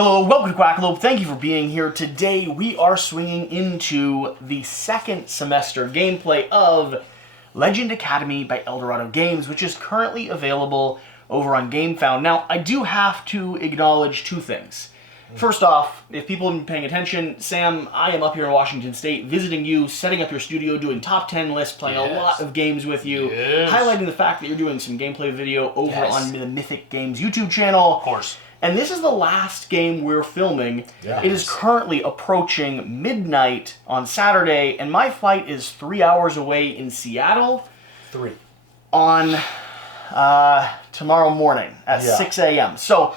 Hello, welcome to Quackalope. Thank you for being here. Today we are swinging into the second semester gameplay of Legend Academy by Eldorado Games, which is currently available over on GameFound. Now, I do have to acknowledge two things. First off, if people have been paying attention, Sam, I am up here in Washington State visiting you, setting up your studio, doing top 10 lists, playing a lot of games with you, highlighting the fact that you're doing some gameplay video over on the Mythic Games YouTube channel. Of course. And this is the last game we're filming. It is currently approaching midnight on Saturday, and my flight is 3 hours away in Seattle. On tomorrow morning at 6 a.m. So,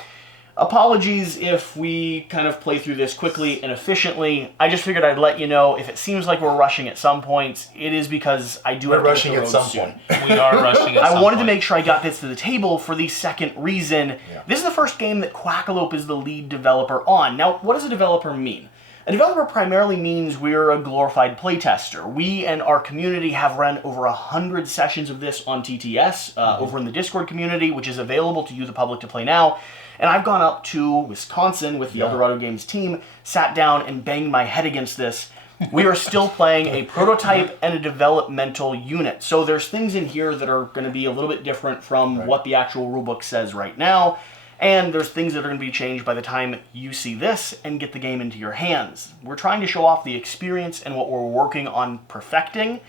apologies if we kind of play through this quickly and efficiently. I just figured I'd let you know if it seems like we're rushing at some points, it is because I do have to rushing hit the at road some soon. point. We are rushing at some I wanted point. to make sure I got this to the table for the second reason. This is the first game that Quackalope is the lead developer on. Now, what does a developer mean? A developer primarily means we're a glorified playtester. We and our community have run over 100 sessions of this on TTS, over in the Discord community, which is available to you, the public, to play now. And I've gone up to Wisconsin with the Eldorado Games team, sat down and banged my head against this. We are still playing a prototype and a developmental unit. So there's things in here that are going to be a little bit different from what the actual rulebook says right now. And there's things that are going to be changed by the time you see this and get the game into your hands. We're trying to show off the experience and what we're working on perfecting.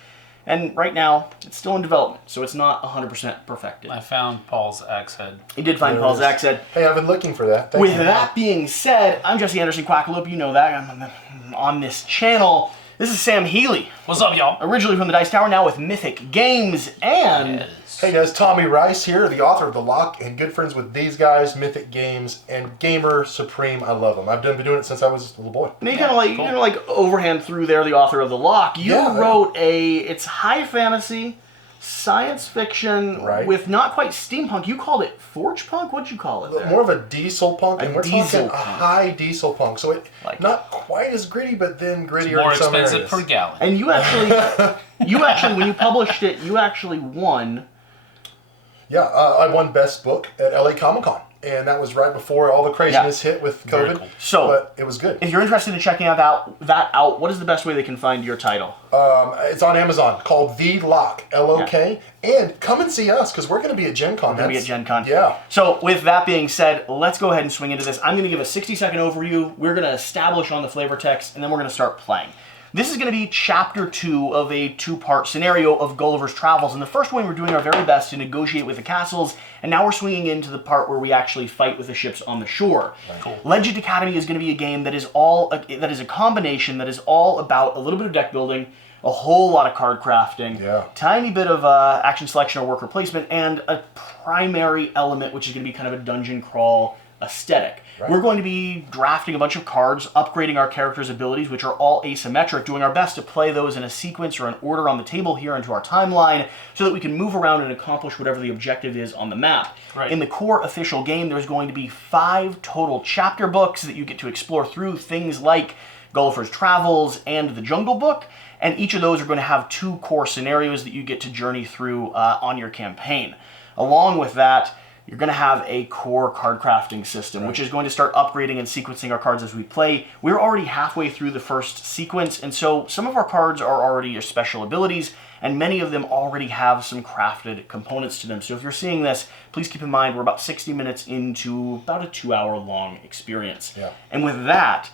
And right now, it's still in development, so it's not 100% perfected. I found Paul's axe head. You did find Paul's axe head. Hey, I've been looking for that. With that being said, I'm Jesse Anderson, Quackalope. You know that. I'm on this channel. This is Sam Healey. What's up, y'all? Originally from the Dice Tower, now with Mythic Games. And Hey guys, Tommy Rice here, the author of The Lock, and good friends with these guys, Mythic Games, and Gamer Supreme. I love them. I've been doing it since I was a little boy. you kind of like overhand through there, the author of The Lock. You wrote it's high fantasy, science fiction with not quite steampunk. You called it forge punk? What'd you call it there? More of a diesel punk, and we're talking punk. a high diesel punk. So it not quite as gritty, but then grittier More in some expensive areas. per gallon. And you actually, when you published it, you actually won. Yeah, I won Best Book at LA Comic-Con, and that was right before all the craziness hit with COVID. Cool. So, but it was good. If you're interested in checking that out, what is the best way they can find your title? It's on Amazon, called The Lock, L-O-K, and come and see us, because we're going to be at Gen Con. We're going to be at Gen Con. Yeah. So, with that being said, let's go ahead and swing into this. I'm going to give a 60-second overview. We're going to establish on the flavor text, and then we're going to start playing. This is going to be Chapter 2 of a two-part scenario of Gulliver's Travels. In the first one, we're doing our very best to negotiate with the castles, and now we're swinging into the part where we actually fight with the ships on the shore. Cool. Legend Academy is going to be a game that is a combination that is all about a little bit of deck building, a whole lot of card crafting, tiny bit of action selection or worker placement, and a primary element, which is going to be kind of a dungeon crawl aesthetic. We're going to be drafting a bunch of cards, upgrading our characters' abilities, which are all asymmetric, doing our best to play those in a sequence or an order on the table here into our timeline so that we can move around and accomplish whatever the objective is on the map. In the core official game, there's going to be 5 total chapter books that you get to explore through, things like Gulliver's Travels and the Jungle Book, and each of those are going to have 2 core scenarios that you get to journey through on your campaign. Along with that, you're going to have a core card crafting system, which is going to start upgrading and sequencing our cards as we play. We're already halfway through the first sequence, and so some of our cards are already your special abilities, and many of them already have some crafted components to them. So if you're seeing this, please keep in mind we're about 60 minutes into about a 2-hour-long experience. And with that,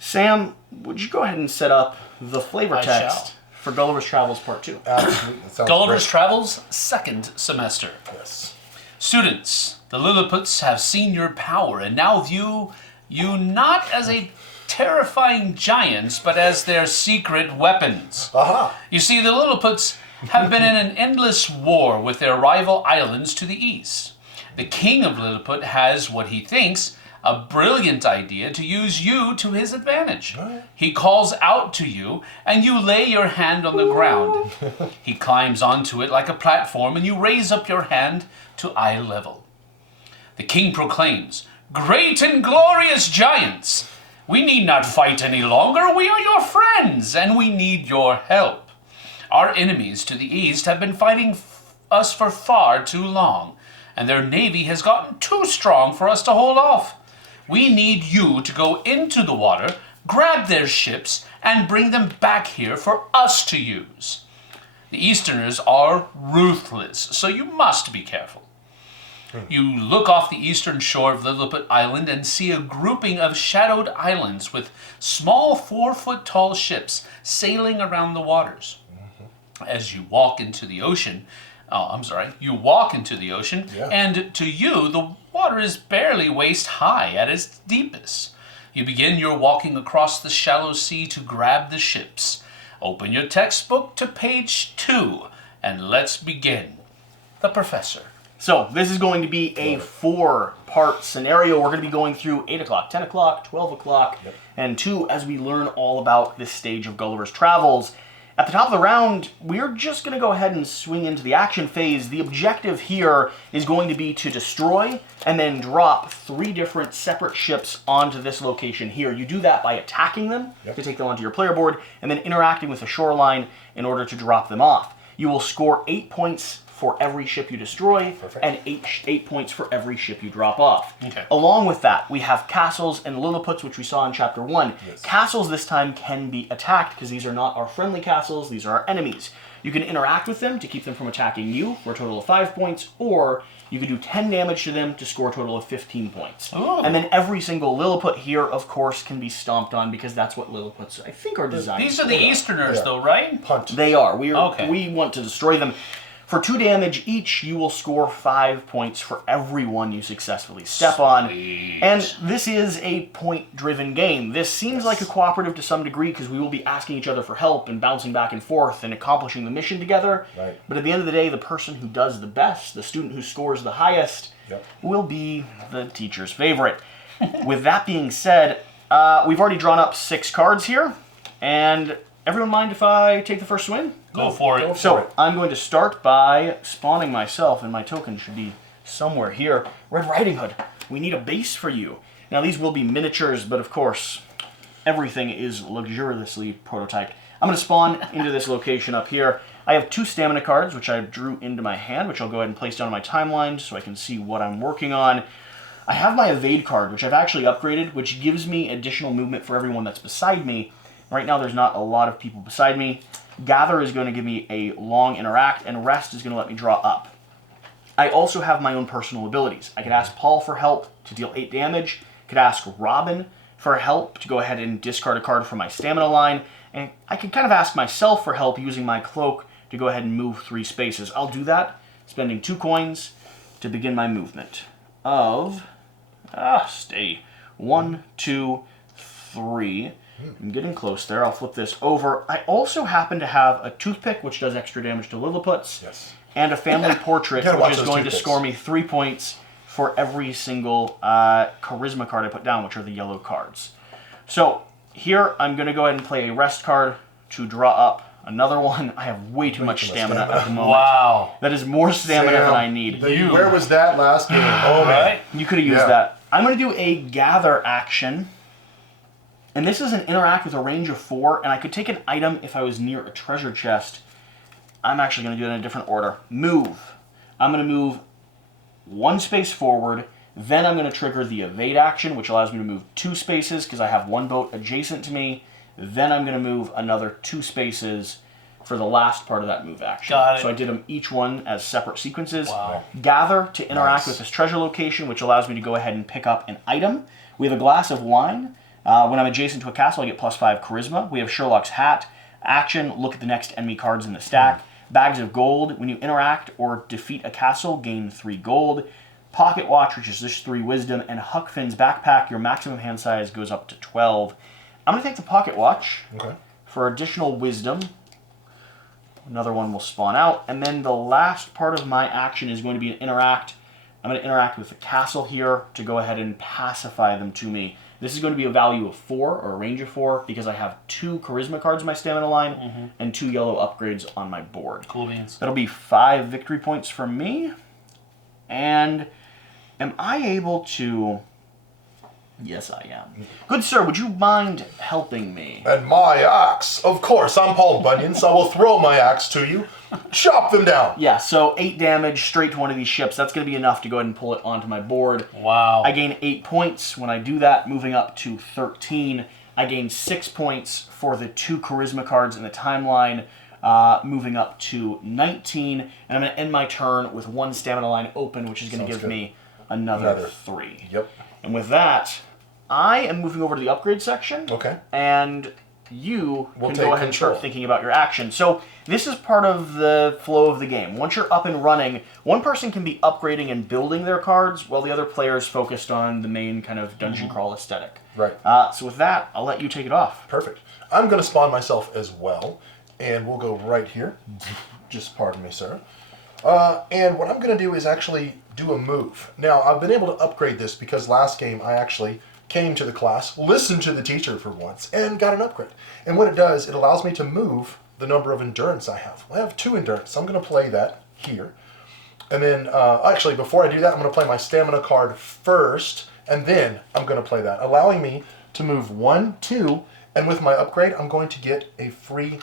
Sam, would you go ahead and set up the flavor text for Gulliver's Travels Part 2? Absolutely. That sounds Gulliver's great. Travels, second semester. Yes. Students, the Lilliputs have seen your power and now view you not as a terrifying giants, but as their secret weapons. You see, the Lilliputs have been in an endless war with their rival islands to the east. The king of Lilliput has what he thinks a brilliant idea to use you to his advantage. He calls out to you, and you lay your hand on the ground. He climbs onto it like a platform, and you raise up your hand to eye level. The king proclaims, "Great and glorious giants! We need not fight any longer. We are your friends, and we need your help. Our enemies to the east have been fighting us for far too long, and their navy has gotten too strong for us to hold off. We need you to go into the water, grab their ships, and bring them back here for us to use. The Easterners are ruthless, so you must be careful. You look off the eastern shore of Lilliput Island and see a grouping of shadowed islands with small 4-foot-tall ships sailing around the waters. As you walk into the ocean, you walk into the ocean, and to you, the water is barely waist high at its deepest. You begin your walking across the shallow sea to grab the ships. Open your textbook to page 2, and let's begin. The Professor. So, this is going to be a 4-part scenario. We're going to be going through 8 o'clock, 10 o'clock, 12 o'clock, and 2 as we learn all about this stage of Gulliver's Travels. At the top of the round, we're just going to go ahead and swing into the action phase. The objective here is going to be to destroy and then drop 3 different separate ships onto this location here. You do that by attacking them to take them onto your player board and then interacting with the shoreline in order to drop them off. You will score 8 points for every ship you destroy, and 8 points for every ship you drop off. Along with that, we have castles and Lilliputs, which we saw in Chapter 1. Castles this time can be attacked, because these are not our friendly castles, these are our enemies. You can interact with them to keep them from attacking you for a total of 5 points, or you can do 10 damage to them to score a total of 15 points. And then every single Lilliput here, of course, can be stomped on, because that's what Lilliputs, I think, are designed These are the Easterners, though, right? They are. We want to destroy them. For 2 damage each, you will score 5 points for every one you successfully step on. And this is a point-driven game. This seems like a cooperative to some degree because we will be asking each other for help and bouncing back and forth and accomplishing the mission together. But at the end of the day, the person who does the best, the student who scores the highest, will be the teacher's favorite. With that being said, we've already drawn up 6 cards here. And everyone mind if I take the first swing? Go for it. So, I'm going to start by spawning myself, and my token should be somewhere here. Red Riding Hood, we need a base for you. Now, these will be miniatures, but of course, everything is luxuriously prototyped. I'm going to spawn into this location up here. I have 2 stamina cards, which I drew into my hand, which I'll go ahead and place down on my timeline so I can see what I'm working on. I have my evade card, which I've actually upgraded, which gives me additional movement for everyone that's beside me. Right now, there's not a lot of people beside me. Gather is going to give me a long interact, and Rest is going to let me draw up. I also have my own personal abilities. I could ask Paul for help to deal 8 damage. I could ask Robin for help to go ahead and discard a card from my stamina line. And I could kind of ask myself for help using my cloak to go ahead and move 3 spaces. I'll do that, spending 2 coins to begin my movement of... 1, 2, 3... I'm getting close there. I'll flip this over. I also happen to have a toothpick, which does extra damage to Lilliputs, and a family portrait, which is going to score me 3 points for every single charisma card I put down, which are the yellow cards. So here, I'm going to go ahead and play a rest card to draw up another one. I have way too much stamina at the moment. Wow. That is more stamina than I need. Where was that last game? Oh, man. You could have used that. I'm going to do a gather action. And this is an interact with a range of 4, and I could take an item if I was near a treasure chest. I'm actually going to do it in a different order. Move. I'm going to move 1 space forward, then I'm going to trigger the evade action, which allows me to move 2 spaces because I have 1 boat adjacent to me. Then I'm going to move another 2 spaces for the last part of that move action. Got it. So I did them each one as separate sequences. Wow. Gather to interact with this treasure location, which allows me to go ahead and pick up an item. We have a glass of wine. When I'm adjacent to a castle, I get +5 charisma. We have Sherlock's hat. Action, look at the next enemy cards in the stack. Bags of gold. When you interact or defeat a castle, gain 3 gold. Pocket watch, which is just 3 wisdom. And Huck Finn's backpack, your maximum hand size goes up to 12. I'm going to take the pocket watch for additional wisdom. Another one will spawn out. And then the last part of my action is going to be an interact. I'm going to interact with the castle here to go ahead and pacify them to me. This is going to be a value of 4, or a range of 4, because I have 2 charisma cards in my stamina line and 2 yellow upgrades on my board. Cool beans. That'll be 5 victory points for me. And am I able to Yes, I am. Good sir, would you mind helping me? And my axe. Of course, I'm Paul Bunyan, so I will throw my axe to you. Chop them down. Yeah, so 8 damage straight to one of these ships. That's going to be enough to go ahead and pull it onto my board. Wow. I gain 8 points. When I do that, moving up to 13, I gain 6 points for the 2 charisma cards in the timeline, moving up to 19. And I'm going to end my turn with 1 stamina line open, which is going to give me another 3. Yep. And with that, I am moving over to the upgrade section. Okay. And you We'll can take go ahead and control. start thinking about your action. So this is part of the flow of the game. Once you're up and running, one person can be upgrading and building their cards, while the other player is focused on the main kind of dungeon crawl aesthetic. Right. So with that, I'll let you take it off. Perfect. I'm going to spawn myself as well, and we'll go right here. Just pardon me, sir. And what I'm going to do is actually do a move. Now, I've been able to upgrade this because last game I actually came to the class, listened to the teacher for once, and got an upgrade. And what it does, it allows me to move the number of endurance I have. I have 2 endurance, so I'm going to play that here. And then, actually, before I do that, I'm going to play my stamina card first, and then I'm going to play that, allowing me to move 1, 2, and with my upgrade, I'm going to get a free,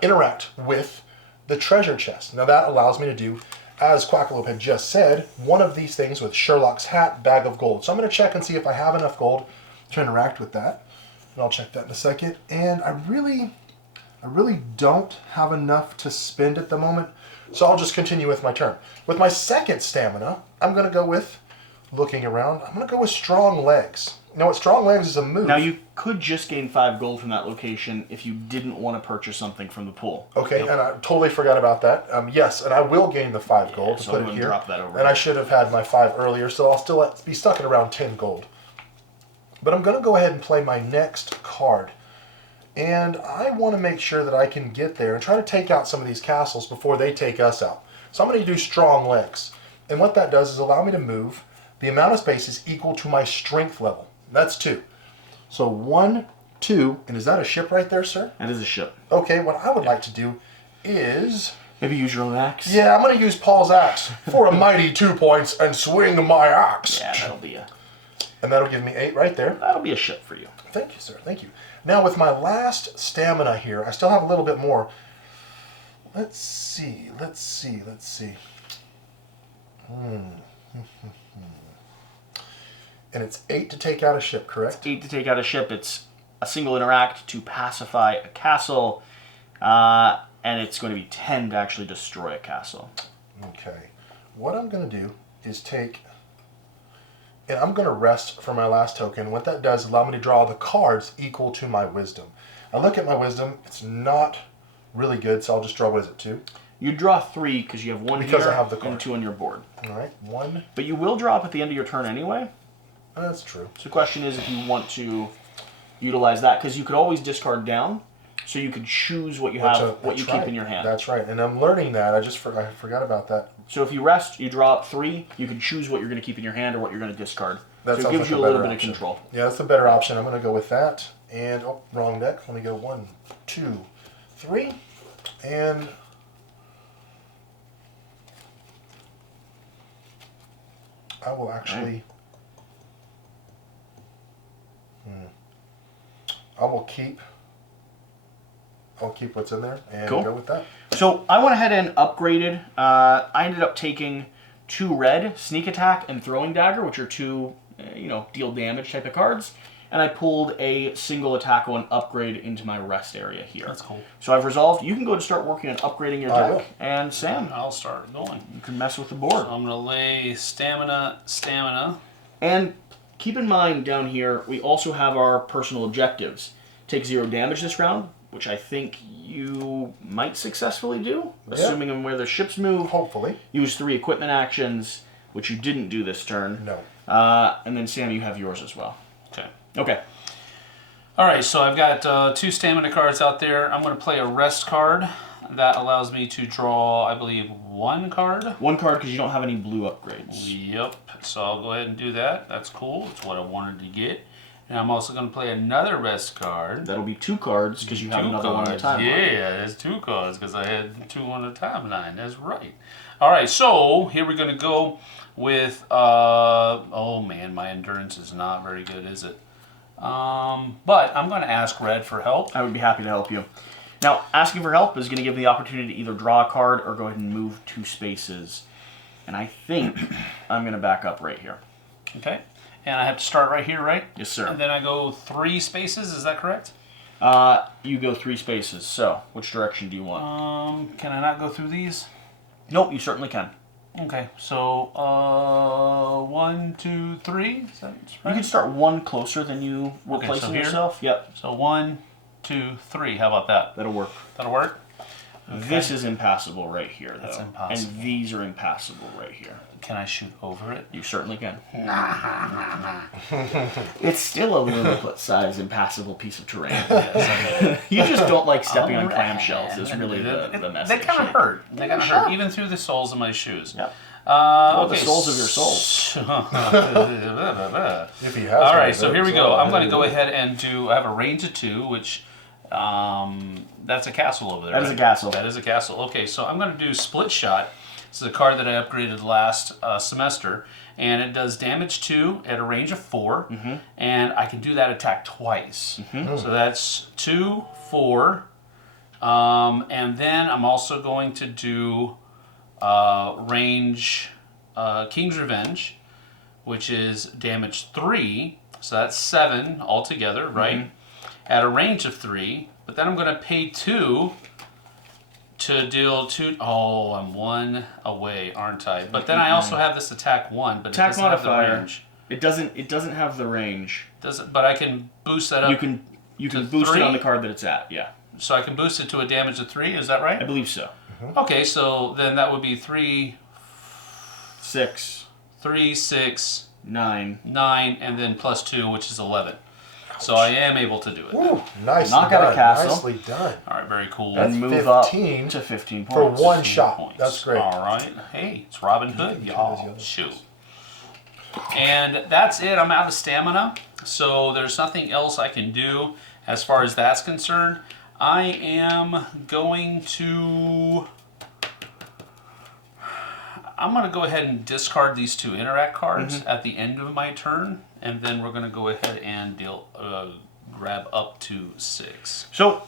interact with the treasure chest. Now that allows me to do, as Quackalope had just said, one of these things with Sherlock's hat, bag of gold. So I'm going to check and see if I have enough gold to interact with that. And I'll check that in a second. And I really don't have enough to spend at the moment. So I'll just continue with my turn. With my second stamina, I'm going to go with, looking around, I'm going to go with strong legs. Now, what strong legs is a move. Now, you could just gain 5 gold from that location if you didn't want to purchase something from the pool. Okay, and I totally forgot about that. Yes, and I will gain the 5 gold to so put I'm it gonna here. drop that over and I here. should have had my 5 earlier, so I'll still be stuck at around 10 gold. But I'm going to go ahead and play my next card. And I want to make sure that I can get there and try to take out some of these castles before they take us out. So I'm going to do strong legs. And what that does is allow me to move. The amount of space is equal to my strength level. That's 2. So 1, 2, and is that a ship right there, sir? That is a ship. Okay, what I would like to do is... Maybe use your own axe? Yeah, I'm going to use Paul's axe for a mighty 2 points and swing my axe. Yeah, that'll be a... And that'll give me 8 right there. That'll be a ship for you. Thank you, sir. Thank you. Now, with my last stamina here, I still have a little bit more. Let's see. And it's 8 to take out a ship, correct? 8 to take out a ship. It's a single interact to pacify a castle. And it's going to be 10 to actually destroy a castle. Okay. What I'm going to do is take... And I'm going to rest for my last token. What that does is allow me to draw the cards equal to my wisdom. I look at my wisdom. It's not really good, so I'll just draw, what is it, 2? You draw 3 because you have 1 Because here I have the card. and 2 on your board. All right, 1. But you will drop at the end of your turn anyway. That's true. So the question is if you want to utilize that, because you could always discard down, so you could choose what you have, what you keep in your hand. That's right, and I'm learning that. I forgot about that. So if you rest, you draw up 3, you can choose what you're going to keep in your hand or what you're going to discard. That so it sounds gives like you a better little bit option. of control. Yeah, that's the better option. I'm going to go with that. And, oh, wrong deck. Let me go 1, 2, 3. And I will actually... I'll keep what's in there and Cool. go with that. So I went ahead and upgraded. I ended up taking 2 red, sneak attack, and throwing dagger, which are 2, deal damage type of cards. And I pulled a single attack one upgrade into my rest area here. That's cool. So I've resolved. You can go to start working on upgrading your I will. deck. And Sam, I'll start going. you can mess with the board. So I'm going to lay stamina. And keep in mind down here, we also have our personal objectives. Take 0 damage this round, which I think you might successfully do, assuming on where the ships move. Hopefully. Use 3 equipment actions, which you didn't do this turn. No. And then Sam, you have yours as well. Okay. Okay. All right, so I've got 2 stamina cards out there. I'm going to play a rest card. That allows me to draw, I believe, 1 card. 1 card because you don't have any blue upgrades. Yep. So I'll go ahead and do that. That's cool. It's what I wanted to get. And I'm also going to play another rest card. That'll be 2 cards because you have another one on the timeline. Yeah, there's 2 cards because I had 2 on the timeline. That's right. All right, so here we're going to go with, oh man, my endurance is not very good, is it? But I'm going to ask Red for help. I would be happy to help you. Now, asking for help is going to give me the opportunity to either draw a card or go ahead and move 2 spaces. And I think I'm going to back up right here. Okay. And I have to start right here, right? Yes, sir. And then I go 3 spaces, is that correct? You go 3 spaces. So, which direction do you want? Can I not go through these? Nope, you certainly can. Okay, so 1, 2, 3. Is that right? You can start 1 closer than you were placing yourself. Yep. So 1, 2, 3. How about that? That'll work. That'll work? Okay. This is impassable right here, though. That's impossible. And these are impassable right here. Can I shoot over it? You certainly can. It's still a Lilliput-sized impassable piece of terrain. Yes, You just don't like stepping on clamshells is really the message. They kind of hurt. They kind of hurt, even through the soles of my shoes. Yep. Okay. The soles of your soul. If he has All right, so here we go. I'm going to go ahead and do, I have a range of 2, which, that's a castle over there. That is a castle. That is a castle. Okay, so I'm going to do Split Shot. This is a card that I upgraded last semester, and it does damage 2 at a range of 4, and I can do that attack twice. So that's 2, 4, and then I'm also going to do range King's Revenge, which is damage 3, so that's 7 altogether, right? At a range of 3, but then I'm going to pay 2 to deal 2. Oh, I'm 1 away, aren't I? But then I also have this attack 1, but Attack it doesn't have the modifier. range. It doesn't have the range. But I can boost that up. You can boost 3? it on the card that it's at. Yeah. So I can boost it to a damage of 3. Is that right? I believe so. Okay, so then that would be 3, 6, 3, 6, 9, 9, and then plus 2, which is 11. So I am able to do it. Woo, nicely Knock out done. a castle. Nicely done. All right, very cool. That's and move 15 up to 15 For points. 1 shot. Points. That's great. All right. Hey, it's Robin Hood, Yeah, y'all. Shoot. And that's it. I'm out of stamina, so there's nothing else I can do as far as that's concerned. I am going to... I'm going to go ahead and discard these 2 interact cards at the end of my turn, and then we're going to go ahead and grab up to 6. So,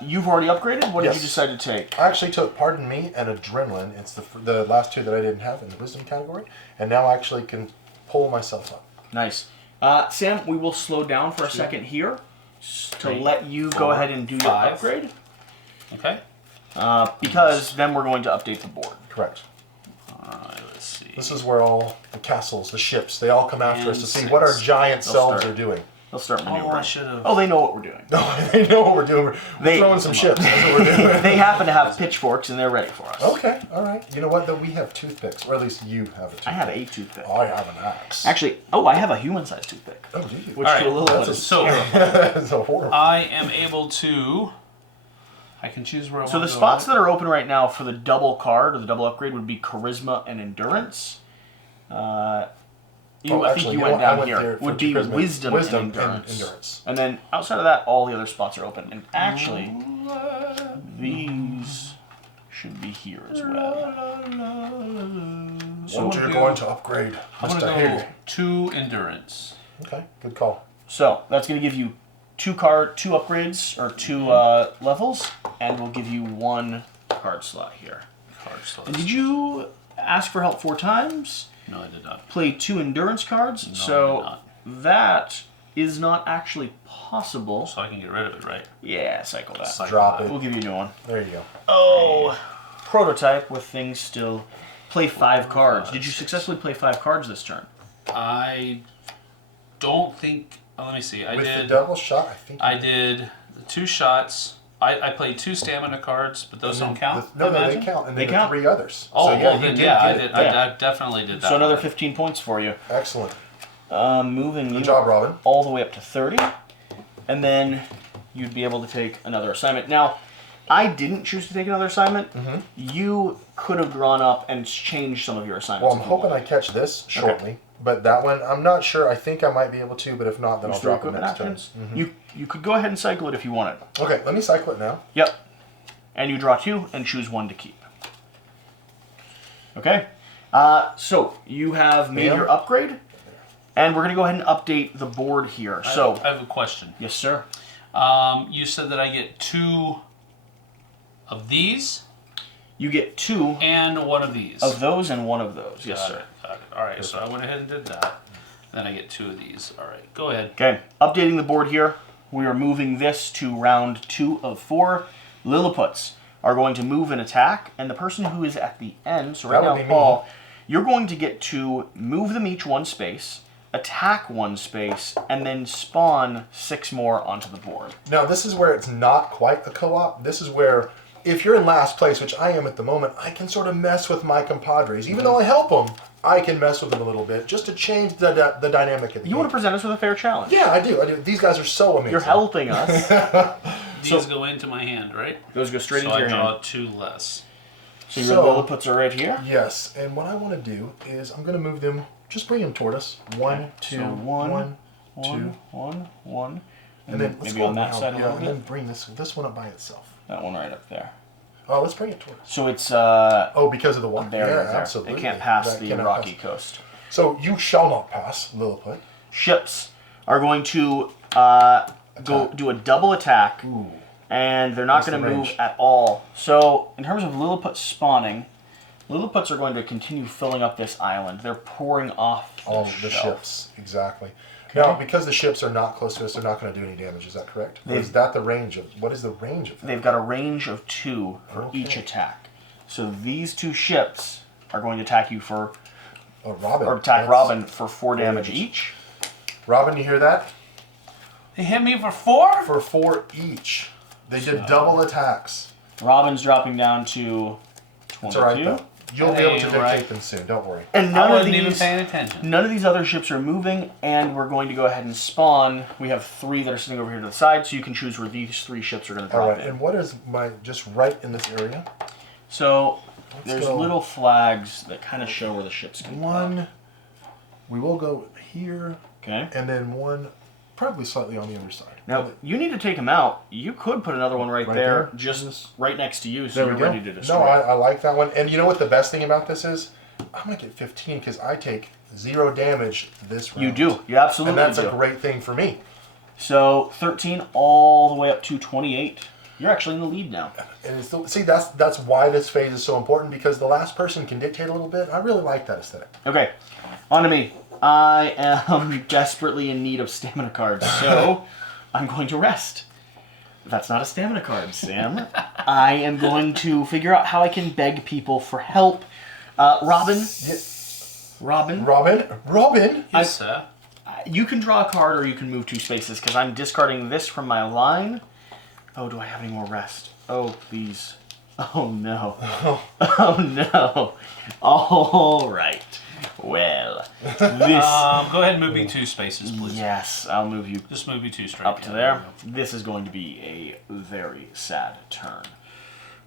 you've already upgraded? What did Yes. you decide to take? I actually took Pardon Me and Adrenaline. It's the last 2 that I didn't have in the Wisdom category. And now I actually can pull myself up. Nice. Sam, we will slow down for a second here to let you go ahead and do your 5. upgrade. Okay? Because then we're going to update the board. Correct. Let's see. This is where all the castles, the ships, they all come after us to And see 6. what our giant They'll selves start. are doing. They'll start maneuvering. I should have. Oh, they know what we're doing. No, they know what we're doing. We're throwing some ships. That's what we're doing. They happen to have pitchforks and they're ready for us. Okay, all right. You know what, though? We have toothpicks. Or at least you have a toothpick. I have a toothpick. I have an axe. Actually, I have a human-sized toothpick. Oh, do you? Which All right, to a little that's bit a- is So That's a horrible. I am able to. I can choose where I want So to the go. spots that are open right now for the double card or the double upgrade would be Charisma and Endurance. I think you went down here. Would be Wisdom and Endurance. And then outside of that, all the other spots are open. And actually, these should be here as well. So what you're going to upgrade, I'm Mr. going to Healey. go 2 endurance. Okay, good call. So that's going to give you 2 upgrades or 2 levels, and we'll give you 1 card slot here. Card slots. And did you ask for help 4 times? No, I did not. Play 2 endurance cards, No, I so did not. that is not actually possible. So I can get rid of it, right? Yeah, cycle that. Drop it. We'll give you a new one. There you go. Oh, prototype with things still. Play 5 cards. Did you successfully play 5 cards this turn? I don't think. Let me see. With the double shot, I think. I did 2 shots. I played 2 stamina cards, but those don't count. No, I they imagine? count. And They then count. the 3 others. Oh, so, well, you then did yeah, I get did. it. I definitely did that. So another one. 15 points for you. Excellent. Moving you Good job, Robin. all the way up to 30. And then you'd be able to take another assignment. Now, I didn't choose to take another assignment. You could have drawn up and changed some of your Well, assignments. I'm if you hoping want. I catch this shortly. But that one, I'm not sure. I think I might be able to, but if not, then I'll drop it next turn. You could go ahead and cycle it if you wanted. Okay, let me cycle it now. Yep. And you draw 2 and choose 1 to keep. Okay. So you have made your upgrade, and we're going to go ahead and update the board here. I have a question. Yes, sir. You said that I get 2 of these. You get 2 and 1 of these. Of those and 1 of those. Yes, sir. Got it. All right, so I went ahead and did that. Then I get 2 of these. All right, go ahead. Okay, updating the board here. We are moving this to round 2 of 4. Lilliputs are going to move and attack, and the person who is at the end, so right now, Paul, you're going to get to move them each 1 space, attack 1 space, and then spawn 6 more onto the board. Now, this is where it's not quite a co-op. This is where, if you're in last place, which I am at the moment, I can sort of mess with my compadres. Even though I help them, I can mess with them a little bit just to change the dynamic of the game. You want to present us with a fair challenge. Yeah, I do. These guys are so amazing. You're helping us. These go into my hand, right? Those go straight into your hand. So I draw 2 less. So your Lilliputs are right here? Yes, and what I want to do is I'm going to move them, just bring them toward us. 1, 2, so 1, 2. 1. And then let's maybe go on that side a little bit. And then bring this one up by itself. That one right up there. Oh, let's bring it toward us. So it's because of the water. There. Absolutely. It can't pass the rocky coast. So you shall not pass, Lilliput. Ships are going to go do a double attack. Ooh. And they're not going to move at all. So in terms of Lilliput spawning, Lilliputs are going to continue filling up this island. They're pouring off all the ships. Exactly. Okay. Now, because the ships are not close to us, they're not going to do any damage. Is that correct? Or is that the range of? What is the range of that? They've got a range of 2 for each attack. So these 2 ships are going to attack you for, Robin for 4 damage each. Robin, you hear that? They hit me for 4? For 4 each. They did double attacks. Robin's dropping down to 22. It's all right, though. You'll be able to dictate them soon. Don't worry. And I wasn't even paying attention. None of these other ships are moving, and we're going to go ahead and spawn. We have 3 that are sitting over here to the side, so you can choose where these 3 ships are going to drop in. And what is just right in this area? So there's little flags that kind of show where the ships can go. We will go here. Okay. And then 1 probably slightly on the other side. Now, you need to take them out. You could put another one right there, just right next to you, so you're ready to destroy. No, I like that one. And you know what the best thing about this is? I'm going to get 15 because I take 0 damage this round. You do. You absolutely do. And that's a great thing for me. So, 13 all the way up to 28. You're actually in the lead now. And see, that's why this phase is so important, because the last person can dictate a little bit. I really like that aesthetic. Okay, on to me. I am desperately in need of stamina cards, so I'm going to rest. That's not a stamina card, Sam. I am going to figure out how I can beg people for help. Robin? Robin? Yes, sir. You can draw a card or you can move 2 spaces, because I'm discarding this from my line. Oh, do I have any more rest? Oh, please. Oh, no. Oh, no. All right. Well, this... go ahead and move me 2 spaces, please. Yes, I'll move you... Just move me 2 straight. Up to there. This is going to be a very sad turn.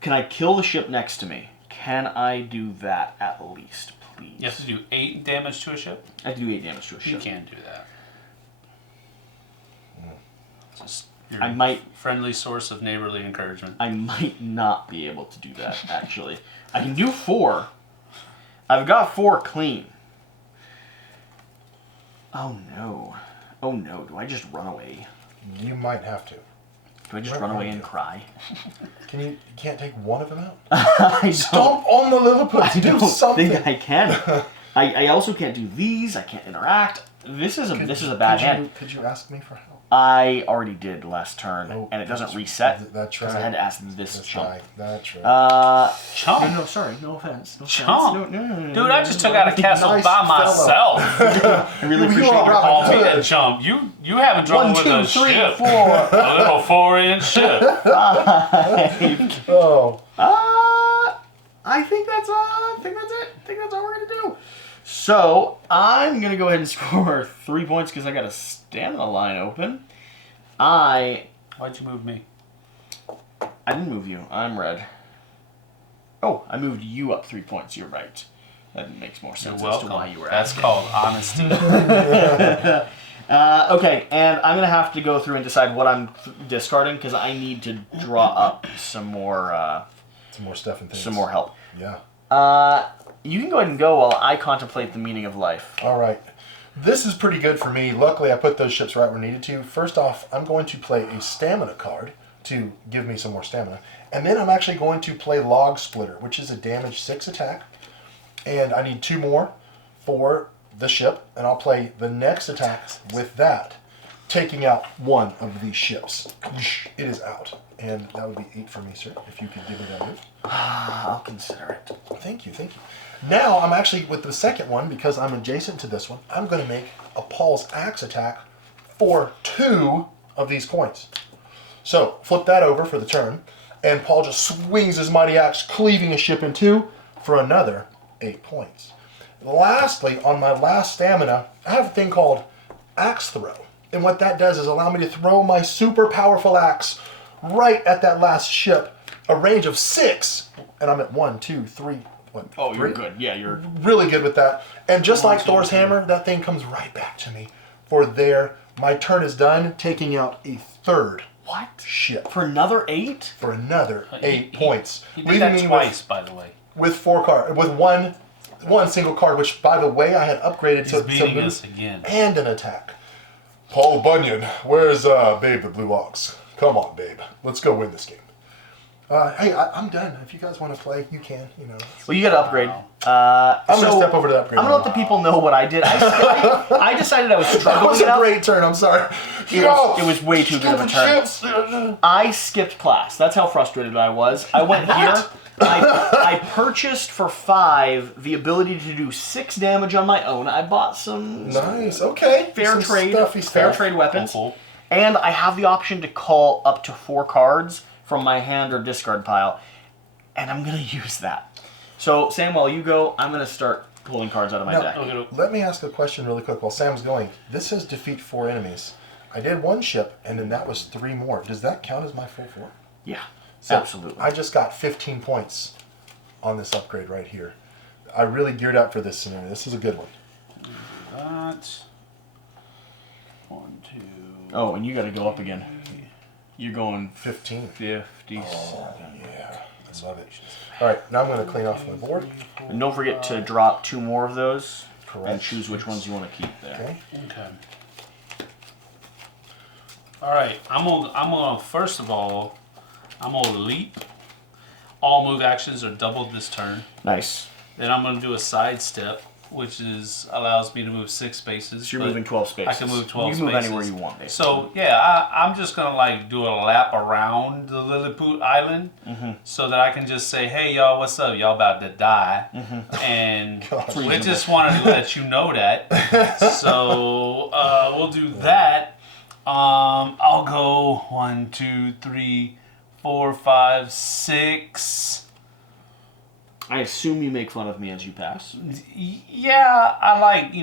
Can I kill the ship next to me? Can I do that at least, please? You have to do 8 damage to a ship? I have to do 8 damage to a ship. You can't do that. Just I might... Friendly source of neighborly encouragement. I might not be able to do that, actually. I can do 4. I've got 4 clean. Oh no. Oh no, do I just run away? You might have to. Do I just run away and cry? You can't take 1 of them out? I Stomp on the Lilliputs. Do something. I don't think I can. I also can't do these. I can't interact. This is a bad hand. Could you ask me for help? I already did last turn, and it doesn't reset. That's right. Because I had to ask this chump. Right. That's right. Chump? No, sorry. No offense. Chump? No. Dude, I just took out a castle nice by myself. I really appreciate your call me a chump. You haven't trouble with a ship. 4. A little 4-inch ship. 5. Oh. I think that's it. I think that's all we're gonna do. So I'm gonna go ahead and score 3 points because I got a stamina line open. Why'd you move me? I didn't move you. I'm red. Oh, I moved you up 3 points. You're right. That makes more sense You're as welcome. to why you were That's asking. called honesty. Okay, and I'm going to have to go through and decide what I'm discarding because I need to draw up some more stuff and things. some more help. Yeah. You can go ahead and go while I contemplate the meaning of life. All right. This is pretty good for me. Luckily, I put those ships right where needed to. First off, I'm going to play a stamina card to give me some more stamina. And then I'm actually going to play Log Splitter, which is a damage 6 attack. And I need 2 more for the ship. And I'll play the next attack with that, taking out 1 of these ships. It is out. And that would be 8 for me, sir, if you could give me that move. I'll consider it. Thank you, thank you. Now, I'm actually, with the second one, because I'm adjacent to this one, I'm going to make a Paul's Axe attack for 2 of these coins. So, flip that over for the turn, and Paul just swings his mighty axe, cleaving a ship in 2 for another 8 points. Lastly, on my last stamina, I have a thing called Axe Throw. And what that does is allow me to throw my super powerful axe right at that last ship, a range of 6, and I'm at 1, 2, 3, what, Oh, you're 3? good. Yeah, you're... Really good with that. And just like Thor's hammer, that thing comes right back to me. For there, my turn is done, taking out a 3rd What? ship For another 8? for another 8 points. He did that me twice, by the way. with 4 cards, with one single card, which by the way I had upgraded He's to beating move us again. and an attack. Paul Bunyan, where's Babe the Blue Ox? Come on, Babe, let's go win this game. Hey, I'm done. If you guys want to play, you can. You know. Well, you got to upgrade. I'm gonna step over to the upgrade. I'm gonna let the people know what I did. I decided I was That struggling was it a out. great turn. I'm sorry. It was way too good of a turn. I skipped class. That's how frustrated I was. I went here. I purchased for 5 the ability to do 6 damage on my own. I bought some Nice. Okay. fair Some trade stuffy fair stuff. trade weapons, Cool. and I have the option to call up to 4 cards from my hand or discard pile, and I'm gonna use that. So Sam, while you go, I'm gonna start pulling cards out of my deck. Okay. Let me ask a question really quick while Sam's going. This says defeat 4 enemies. I did 1 ship, and then that was 3 more. Does that count as my full 4? Yeah, So absolutely. I just got 15 points on this upgrade right here. I really geared up for this scenario. This is a good one. That. 1, 2. Oh, and you got to go up again. You're going 15. 57. Yeah, I love it. All right, now I'm going to clean off my board. And don't forget to drop 2 more of those. Correct. And choose which ones you want to keep there. Okay. Okay. All right. I'm gonna first of all, I'm gonna leap. All move actions are doubled this turn. Nice. Then I'm gonna do a sidestep, which allows me to move 6 spaces. So you're but moving 12 spaces. I can move 12 You can move spaces. anywhere you want, basically. So yeah, I'm just gonna like do a lap around the Lilliput Island, so that I can just say, "Hey y'all, what's up? Y'all about to die," and we just wanted to let you know that. So we'll do that. I'll go 1, 2, 3, 4, 5, 6. I assume you make fun of me as you pass. Yeah, I like,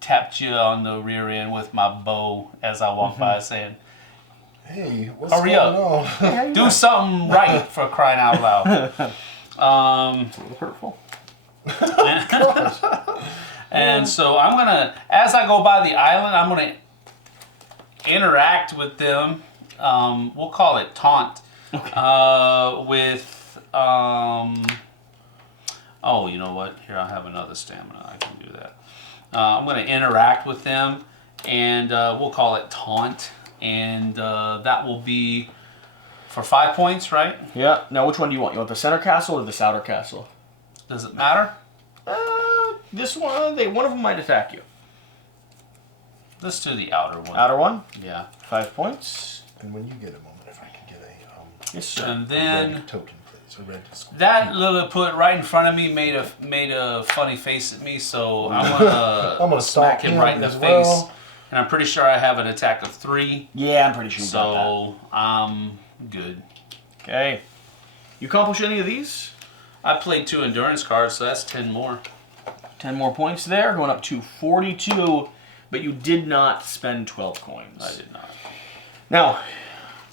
tapped you on the rear end with my bow as I walk by saying, Hey, what's hurry going up. on? Do something right for crying out loud. It's a little hurtful. And so I'm going to, as I go by the island, I'm going to interact with them. We'll call it taunt. With, oh, you know what? Here, I have another stamina. I can do that. I'm going to interact with them, and we'll call it taunt. And that will be for 5 points, right? Yeah. Now, which one do you want? You want the center castle or this outer castle? Does it matter? This one, one of them might attack you. Let's do the outer one. Outer one, Yeah. 5 points. And when you get a moment, if I could get a Yes, sir. And red then token, please. A red square. that Lilliput right in front of me made a funny face at me, so I'm gonna smack him right in the as face. well. And I'm pretty sure I have an attack of 3, Yeah, I'm pretty sure you got so I'm good. that. Okay. You accomplish any of these? I played 2 endurance cards, so that's 10 more. 10 more points there, going up to 42, but you did not spend 12 coins. I did not. Now,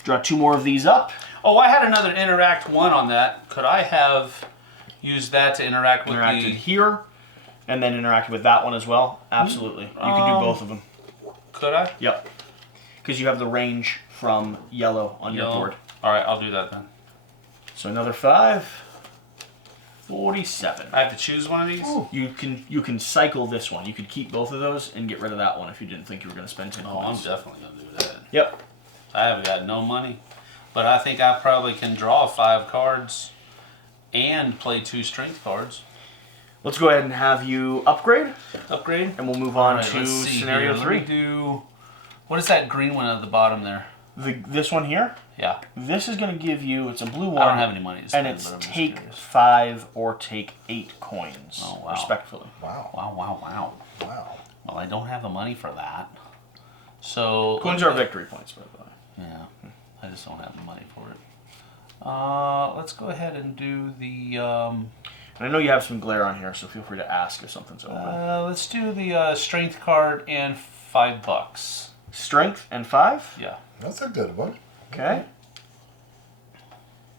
draw 2 more of these up. Oh, I had another interact 1 on that. Could I have use that to interact with interacted here, and then interacted with that one as well. Absolutely. You can do both of them. Could I? Yep. Because you have the range from yellow on your board. All right, I'll do that then. So another 5. 47. I have to choose one of these? Ooh. You can cycle this one. You could keep both of those and get rid of that one if you didn't think you were going to spend 10 points. I'm definitely going to do that. Yep. I haven't got no money. But I think I probably can draw 5 cards and play 2 strength cards. Let's go ahead and have you upgrade. Upgrade? And we'll move on to scenario 3. Let me do... What is that green one at the bottom there? This one here? Yeah. This is going to give you, it's a blue one. I don't have any money to spend, and it's but I'm take 5 or take 8 coins, respectfully. Wow. Wow. Wow. Well, I don't have the money for that. So... Coins are victory points, by the way. Yeah. I just don't have the money for it. Let's go ahead and do the... And I know you have some glare on here, so feel free to ask if something's open. Let's do the strength card and $5. Strength and 5? Yeah. That's a good one. Okay.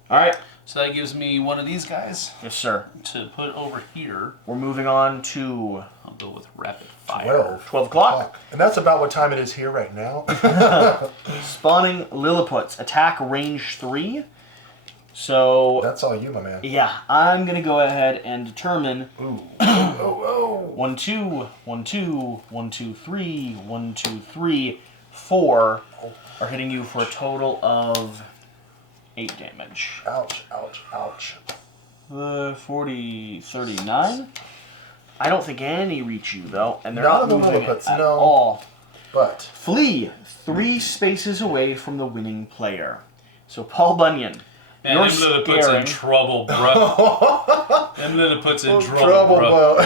All right. So that gives me one of these guys. Yes, sir. To put over here. We're moving on to... I'll go with rapid fire. 12 o'clock. And that's about what time it is here right now. Spawning Lilliputs. Attack range 3. So... That's all you, my man. Yeah. I'm going to go ahead and determine... Ooh. Oh. 1, 2, 1, 2, 1, 2, 3, 1, 2, 3, 4 are hitting you for a total of 8 damage. Ouch. 40, 39. I don't think any reach you, though, and they're None not of the moving Lilliput's, at no. all. But Flee 3 spaces away from the winning player. So, Paul Bunyan, Man, you're them Lilliputs scaring... in trouble, bro. Them Lilliputs in trouble, bro.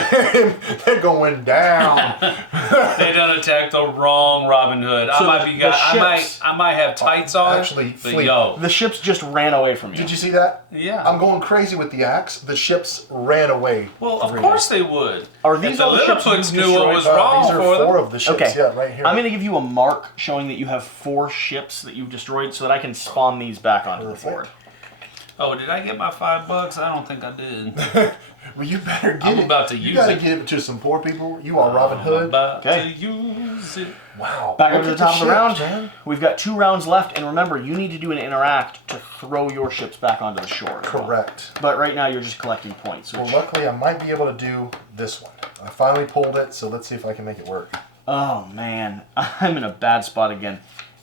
They're going down. They done attacked the wrong Robin Hood. So I might have tights on. Actually, but Flee. yo. The ships just ran away from you. Did you see that? Yeah. I'm going crazy with the axe. The ships ran away. Well, of course they would. Are these If all the ships Lilliputs you've knew what was destroyed? wrong These are for 4 them. of the ships. Okay. Yeah, right here. I'm going to give you a mark showing that you have 4 ships that you've destroyed so that I can spawn these back onto the board. Oh, did I get my $5? I don't think I did. Well, you better get I'm it. about to You use gotta it. give it to some poor people. You are Robin Hood. I'm about Okay. to use it. Wow. Back up to the top of the round. Man. We've got 2 rounds left, and remember, you need to do an interact to throw your ships back onto the shore. Correct. But right now, you're just collecting points. Well, Which... luckily, I might be able to do this one. I finally pulled it, so let's see if I can make it work. Oh, man. I'm in a bad spot again.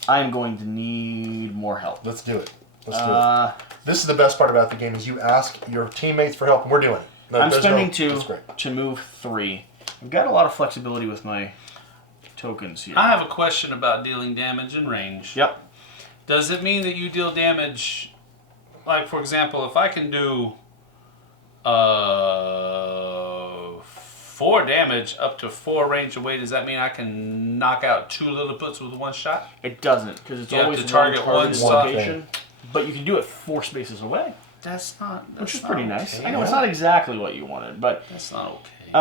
I'm going to need more help. Let's do it. Let's do it. This is the best part about the game is you ask your teammates for help, and we're doing it. No, I'm there's spending no- 2 that's great. to move 3. I've got a lot of flexibility with my tokens here. I have a question about dealing damage in range. Yep. Does it mean that you deal damage, like for example, if I can do 4 damage up to 4 range away, does that mean I can knock out 2 Lilliputs with 1 shot? It doesn't, because it's You have always to target one targeted spot. location. But you can do it 4 spaces away, That's not. which is pretty nice. Okay. I know it's not exactly what you wanted, but That's not okay.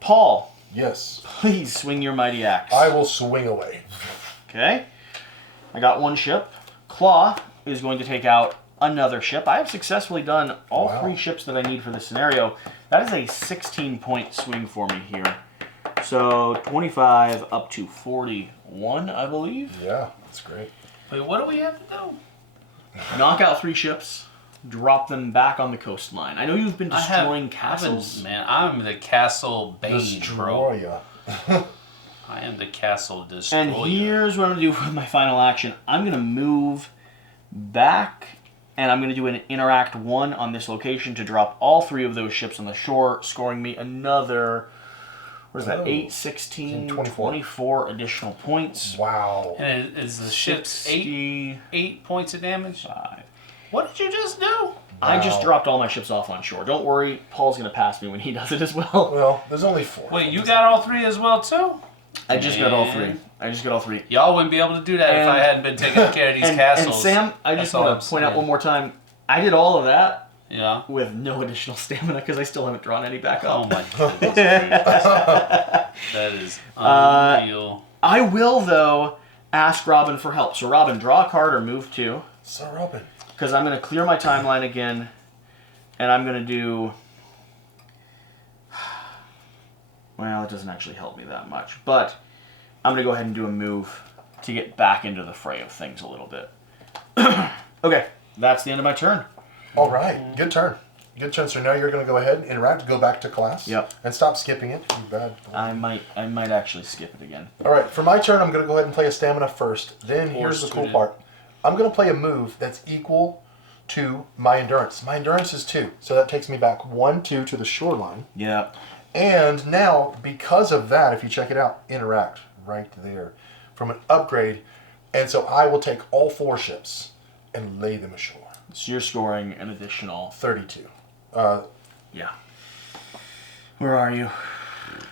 Paul, Yes. please swing your mighty axe. I will swing away. Okay. I got 1 ship. Claw is going to take out another ship. I have successfully done all Wow. 3 ships that I need for this scenario. That is a 16-point swing for me here. So 25 up to 41, I believe. Yeah, that's great. Wait, what do we have to do? Knock out 3 ships. Drop them back on the coastline. I know you've been destroying castles. Man, I'm the castle bane, bro. Destroyer. I am the castle destroyer. And here's what I'm going to do with my final action. I'm going to move back, and I'm going to do an interact 1 on this location to drop all 3 of those ships on the shore, scoring me another, what is that, 8, 16, 24 additional points. Wow. And is the ship's 8 points of damage? 5. What did you just do? I just dropped all my ships off on shore. Don't worry, Paul's going to pass me when he does it as well. Well, there's only 4. Wait, you got all 3 as well, too? I just got all 3. I just got all 3. Y'all wouldn't be able to do that if I hadn't been taking care of these castles. And Sam, I just want to point out one more time, I did all of that with no additional stamina because I still haven't drawn any back up. Oh my goodness. That is unreal. I will, though, ask Robin for help. So, Robin, draw a card or move 2. So, Robin. Because I'm going to clear my timeline again, and I'm going to do Well, it doesn't actually help me that much. But I'm going to go ahead and do a move to get back into the fray of things a little bit. Okay, that's the end of my turn. All right, good turn. Good turn. So now you're going to go ahead and interact, go back to class. Yep. And stop skipping it. You bad boy. I might actually skip it again. All right, for my turn, I'm going to go ahead and play a stamina first. Then here's the cool part. I'm going to play a move that's equal to my endurance. My endurance is 2, so that takes me back 1, 2 to the shoreline. Yeah. And now, because of that, if you check it out, interact right there from an upgrade. And so I will take all 4 ships and lay them ashore. So you're scoring an additional 32. Yeah. Where are you?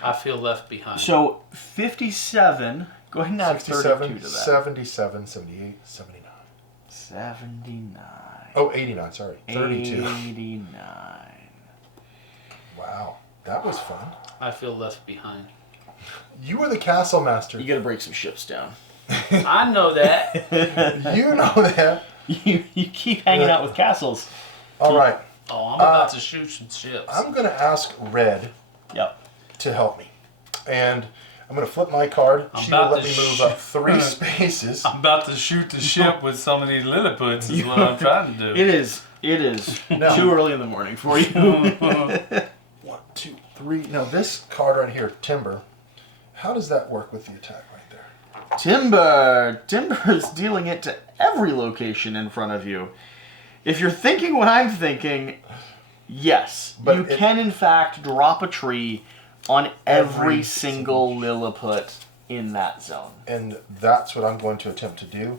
I feel left behind. So 57. Go ahead and add 32 to that. 77, 78, 79. 79. Oh, 89, sorry. 32. 89. Wow, that was fun. I feel left behind. You were the castle master. You gotta break some ships down. I know that. You know that. You keep hanging out with castles. All right. Oh, I'm about to shoot some ships. I'm going to ask Red Yep. to help me. And I'm going to flip my card. She will let me move up 3 spaces. I'm about to shoot the ship with some of these Lilliputs is what I'm trying to do. It is No. too early in the morning for you. 1, 2, 3. Now this card right here, Timber, how does that work with the attack right there? Timber is dealing it to every location in front of you. If you're thinking what I'm thinking, yes, But you can in fact drop a tree on every single Lilliput in that zone. And that's what I'm going to attempt to do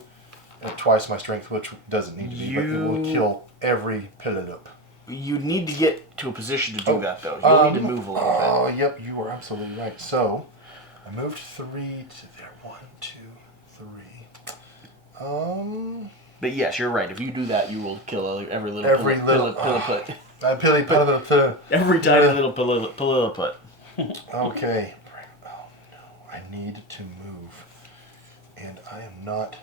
at twice my strength, which doesn't need to be, but it will kill every Pillaloop. You need to get to a position to do that, though. You'll need to move a little bit. Oh, yep, you are absolutely right. So, I moved 3 to there. 1, 2, 3. But yes, you're right. If you do that, you will kill every little Pilliput. Pilliput. Every tiny little Pilliput. Okay. Oh no, I need to move, and I am not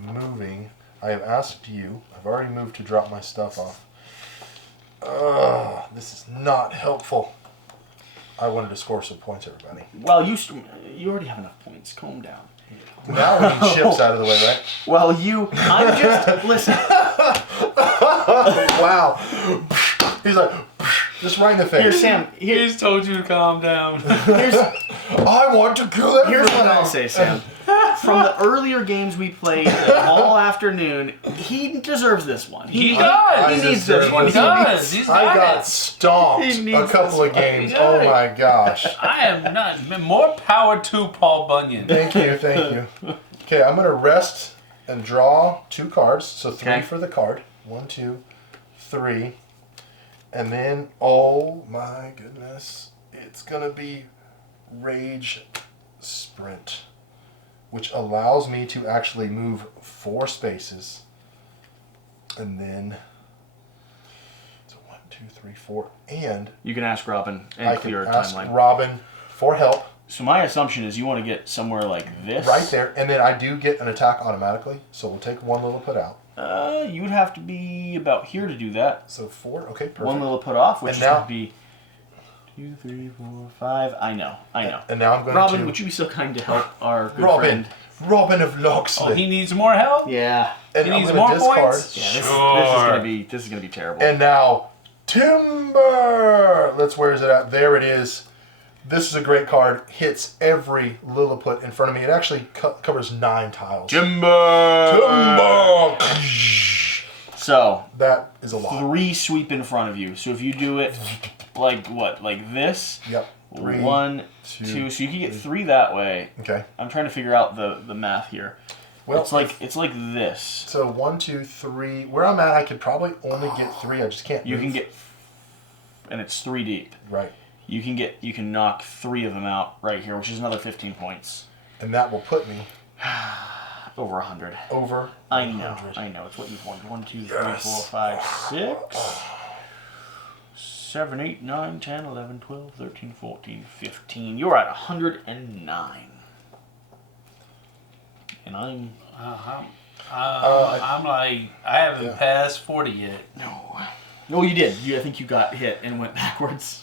moving. I have asked you. I've already moved to drop my stuff off. This is not helpful. I wanted to score some points, everybody. Well, you already have enough points. Calm down. Now we need ships out of the way, right? Well, I'm just, listen. Wow. He's like, just right in the face. Here, Sam. He's told you to calm down. I want to kill everyone. Here's what I'll say, Sam. From the earlier games we played all afternoon, he deserves this one. He does. He needs this one. He does. He's I got it. stomped He a needs couple of this one. games. Oh my gosh. I am not. More power to Paul Bunyan. Thank you, thank you. Okay, I'm going to rest and draw 2 cards. So 3 for the card. 1, 2, 3. And then, oh my goodness, it's going to be Rage Sprint, which allows me to actually move 4 spaces. And then, so 1, 2, 3, 4. And You can ask Robin and I clear can a ask timeline. Robin for help. So my assumption is you want to get somewhere like this. Right there. And then I do get an attack automatically. So we'll take 1 Lilliput out. You would have to be about here to do that. So 4. Okay, perfect. 1 Lilliput off, which And is now- going to be 2, 3, 4, 5. I know. And now I'm going Robin, to... would you be so kind to help our good Robin. friend? Robin of Locksley. Oh, he needs more help? Yeah. And He I'm needs gonna more discard. points? Yeah, Sure. this is gonna be terrible. And now, Timber! Where is it at? There it is. This is a great card. Hits every Lilliput in front of me. It actually covers 9 tiles. Timber! So, That is a lot. 3 sweep in front of you. So if you do it like what? Like this? Yep. 3, 1, 2. 2. So you can get 3 that way. Okay. I'm trying to figure out the math here. Well, it's like this. So 1, 2, 3. Where I'm at, I could probably only get 3. I just can't You move. can get, and it's 3 deep. Right. You can knock 3 of them out right here, which is another 15 points. And that will put me Over 100. over I know. 100. I know. It's what you've wanted. 1, 2, 3, Yes. 4, 5, 6, 7, 8, 9, 10, 11, 12, 13, 14, 15. You're at 109. And I'm... I'm like, I haven't passed 40 yet. No. No, you did. I think you got hit and went backwards.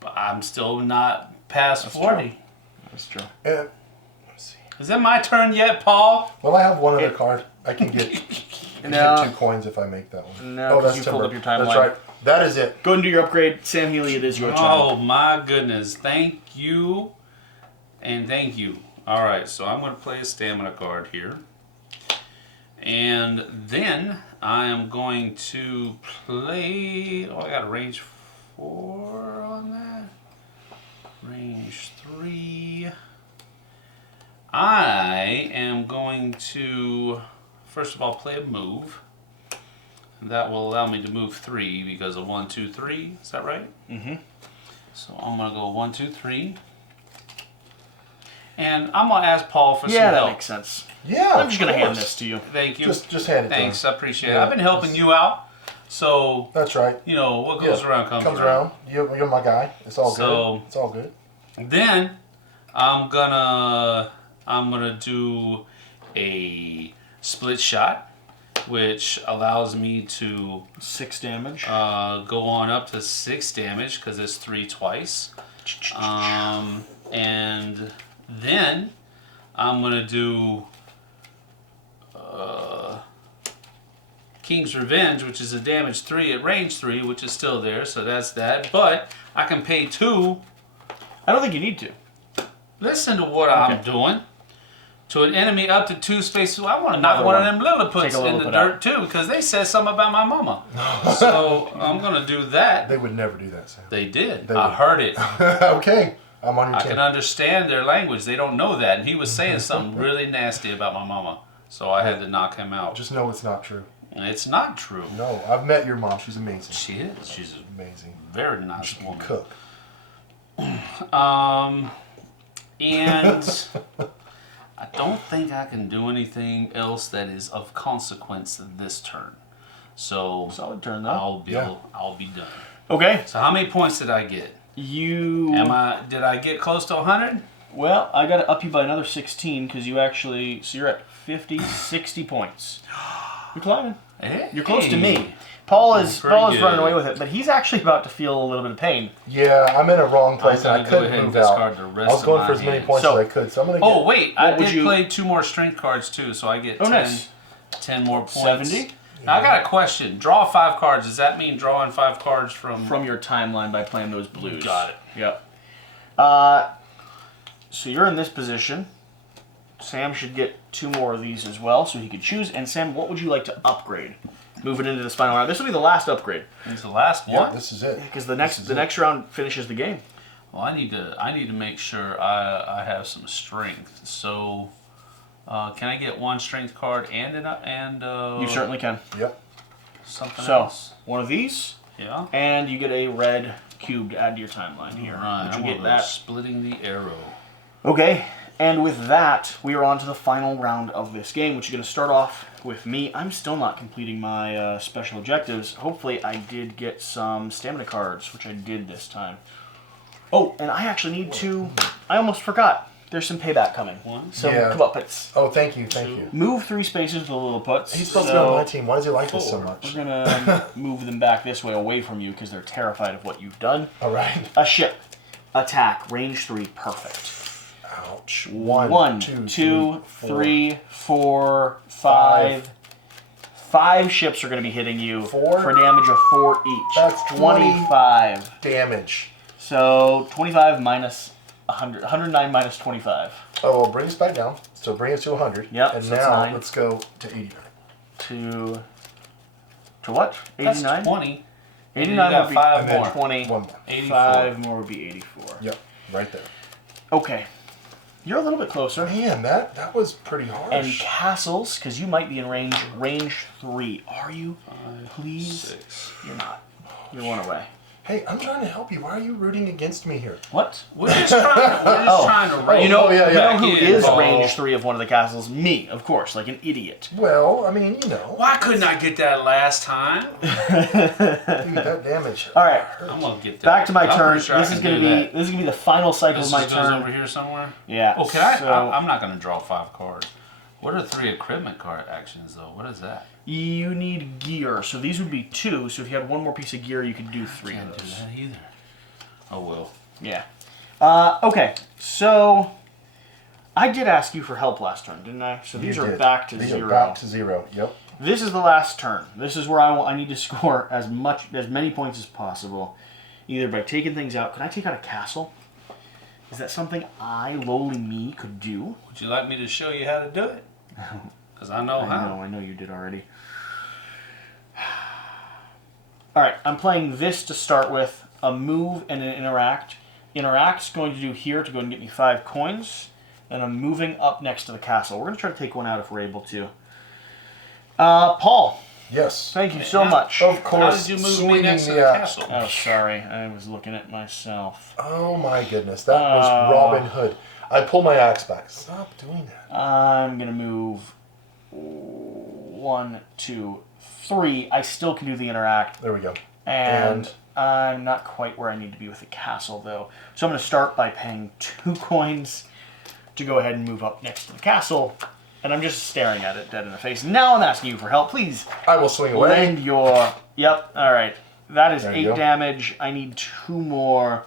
But I'm still not past 40. That's true. Let's see. Is it my turn yet, Paul? Well, I have one other card. I can get, get 2 coins if I make that one. No, because you pulled up your timeline. That's right. That is it. Go and do your upgrade. Sam Healey, it is your turn. Oh, my goodness. Thank you. And thank you. All right, so I'm going to play a stamina card here. And then I am going to play... Oh, I got a range 4 on that. Range 3. I am going to, first of all, play a move. And that will allow me to move 3 because of 1, 2, 3. Is that right? Mm-hmm. So I'm going to go 1, 2, 3. And I'm going to ask Paul for some Yeah, help. that makes sense. Yeah, I'm just going to hand this to you. Thank you. Just hand it Thanks, to him. I appreciate it. I've been helping you out. So, That's right. you know, what goes around comes around. You're my guy. It's all So- good. It's all good. Then I'm gonna do a split shot, which allows me to 6 damage. go on up to 6 damage because it's 3 twice. And then I'm gonna do King's Revenge, which is a damage 3 at range 3, which is still there, so that's that. But I can pay 2. I don't think you need to. Listen to what I'm doing. To an enemy up to 2 spaces. I want to knock one of them Lilliputs in the dirt too, because they said something about my mama. So I'm gonna do that. They would never do that, Sam. They did. They I would. heard it. Okay, I'm on your I team. can understand their language. They don't know that, and he was saying something really nasty about my mama. So I had to knock him out. Just know it's not true. And it's not true. No, I've met your mom. She's amazing. She is. She's a Amazing. very nice woman. Cook. And I don't think I can do anything else that is of consequence this turn. So Solid turn, though. I'll be done. Okay. So how many points did I get? Did I get close to 100? Well, I got to up you by another 16 because you actually... So you're at 50, 60 points. You're climbing. Hey. You're close to me. Paul is Pretty running good. away with it, but he's actually about to feel a little bit of pain. Yeah, I'm in a wrong place and I I'm gonna go couldn't ahead and move discard out. the I rest was going of for my as many hands. points So- as I could, so I'm gonna. Oh wait, I What would did you- play 2 more strength cards too, so I get 10, nice. 10 more points. 70? Now I got a question. Draw 5 cards. Does that mean drawing 5 cards from? From your timeline by playing those blues. Got it. Yep. So you're in this position. Sam should get 2 more of these as well, so he could choose. And Sam, what would you like to upgrade? Moving into this final round. This will be the last upgrade. It's the last Yeah, one. this is it. Because the next round finishes the game. Well, I need to make sure I have some strength. So, can I get 1 strength card and You certainly can. Yep. something So, else? one of these, Yeah. and you get a red cube to add to your timeline here. Right. Which I'm you gonna get go that. splitting the arrow. Okay, and with that, we are on to the final round of this game, which is going to start off with me. I'm still not completing my special objectives. Hopefully, I did get some stamina cards, which I did this time. Oh, and I actually need to... I almost forgot. There's some payback coming. Some Yeah. Kvappets. Oh, thank you, thank you. Move 3 spaces with the Lilliputs. He's supposed to be on my team. Why does he like this so 4. much? We're going to move them back this way away from you because they're terrified of what you've done. All right. A ship. Attack. Range 3. Perfect. Ouch. 1, 2, 2, 3, 4, 5. 5 ships are going to be hitting you 4? for damage of 4 each. That's 25. Damage. So 25 minus 100. 109 minus 25. Oh, well, bring us back down. So bring us to 100. Yep, And so that's now 9. let's go to 89. To what? 89? That's 20. 89 You got would be 5 And then more. 20. 1 more. 5 more would be 84. Yep, right there. Okay. You're a little bit closer. Man, that was pretty harsh. And castles, because you might be in range 3. Are you? 5, Please? 6. You're not. You're 1 away. Hey, I'm trying to help you. Why are you rooting against me here? What? We're just trying to roll. You know, yeah, you know yeah. who Back in, is Paul. range 3 of one of the castles? Me, of course, like an idiot. Well, I mean, you know. Why couldn't I get that last time? Dude, that damage. All right, I'm gonna get that. back to my I'm turn. pretty sure I This is can gonna do be that. this is gonna be the final cycle This of my just goes turn. over here somewhere. Yeah. Oh, can I? So I'm not gonna draw 5 cards. What are 3 equipment card actions though? What is that? you need gear, so these would be 2. So if you had 1 more piece of gear, you could do 3 Can't of do those. that either. Oh well. Yeah. Okay, so I did ask you for help last turn, didn't I? So these are back to 0. These are back to 0, yep. This is the last turn. This is where I need to score as many points as possible, either by taking things out. Can I take out a castle? Is that something I, lowly me, could do? Would you like me to show you how to do it? Because I know how. I know you did already. Alright, I'm playing this to start with, a move and an interact. Interact's going to do here to go and get me 5 coins, and I'm moving up next to the castle. We're going to try to take one out if we're able to. Paul. Yes. Thank you so much. Of course. How did you move me next to the castle? Oh, sorry. I was looking at myself. Oh my goodness, that was Robin Hood. I pull my axe back. Stop doing that. I'm going to move 1, 2, 3. I still can do the interact. There we go. And I'm not quite where I need to be with the castle, though. So I'm going to start by paying 2 coins to go ahead and move up next to the castle. And I'm just staring at it dead in the face. Now I'm asking you for help. Please. I will swing away. Lend your... Yep, all right. That is There 8 you go. damage. I need 2 more.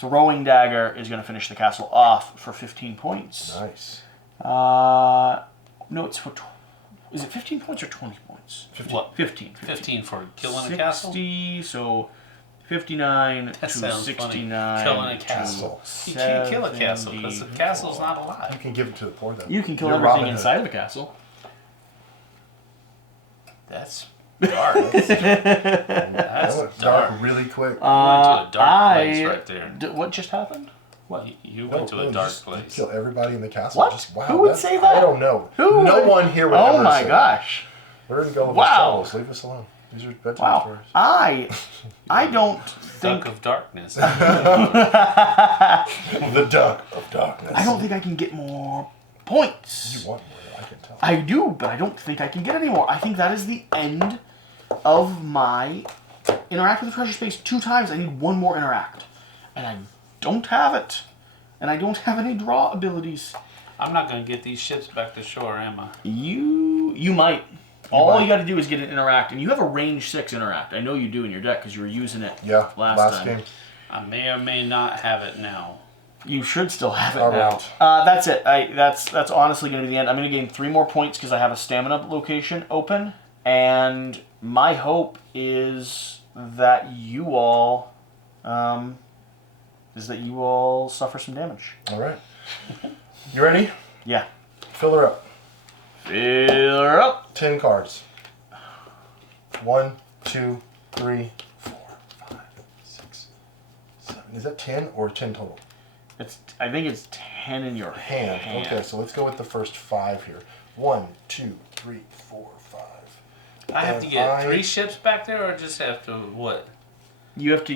Throwing Dagger is going to finish the castle off for 15 points. Nice. No, it's for... Is it 15 points or 20 points? 15. What? 15. 15 for killing 60, a castle? So 59 That to sounds 69. funny. Killing a to castle. You can't kill a castle because the castle's not You alive. can give it to the poor, then. You can kill You're everything Robin Hood. inside of a castle. That's dark. That's That went dark. dark really quick. You went to a dark place right there. What just happened? What? You went to a dark place. Kill everybody in the castle. What? Just, wow, Who would say that? I don't know. Who No would? one here would Oh ever my say gosh. that. We're in Gulliver's Wow. Travels. Leave us alone. These are bedtime Wow. stories. I don't think... Duck of darkness. The Duck of Darkness. I don't think I can get more points. You want more, I can tell. I do, but I don't think I can get any more. I think that is the end of my interact with the treasure space 2 times. I need 1 more interact. And I don't have it. And I don't have any draw abilities. I'm not going to get these ships back to shore, am I? You might. All you got to do is get an interact. And you have a range 6 interact. I know you do in your deck because you were using it last time. game. I may or may not have it now. You should still have it All now. right. That's it. That's honestly going to be the end. I'm going to gain 3 more points because I have a stamina location open. And my hope is that you all... suffer some damage. All right. You ready? Yeah. Fill her up. Fill her up. 10 cards. 1, 2, 3, 4, 5, 6, 7. Is that 10 or 10 total? I think it's 10 in your hand. Okay, so let's go with the first 5 here. 1, 2, 3, 4, 5. I have to get 3 ships back there, or just have to what? You have to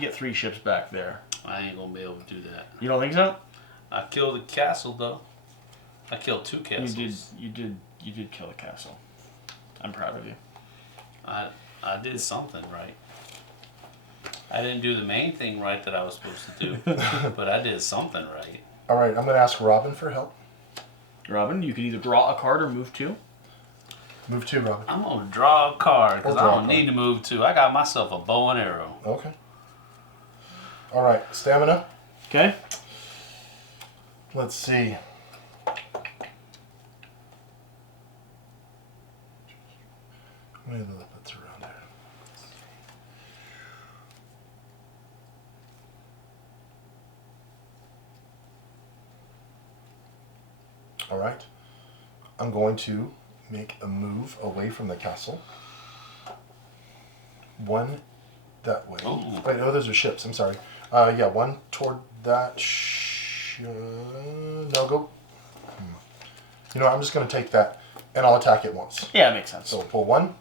get 3 ships back there. I ain't gonna be able to do that. You don't think so? I killed a castle though. I killed 2 castles. You did kill a castle. I'm proud of you. I did something right. I didn't do the main thing right that I was supposed to do, but I did something right. All right, I'm going to ask Robin for help. Robin, you can either draw a card or move 2. Move 2, Robin. I'm gonna draw a card because Or I draw a don't card. need to move 2. I got myself a bow and arrow. Okay. All right, stamina. Okay. Let's see. How many Lilliputs around there? All right. I'm going to make a move away from the castle. 1 that way. Ooh. Wait, oh, those are ships. I'm sorry. Yeah, 1 toward that. No, go. You know, I'm just going to take that, and I'll attack it once. Yeah, it makes sense. So pull 1.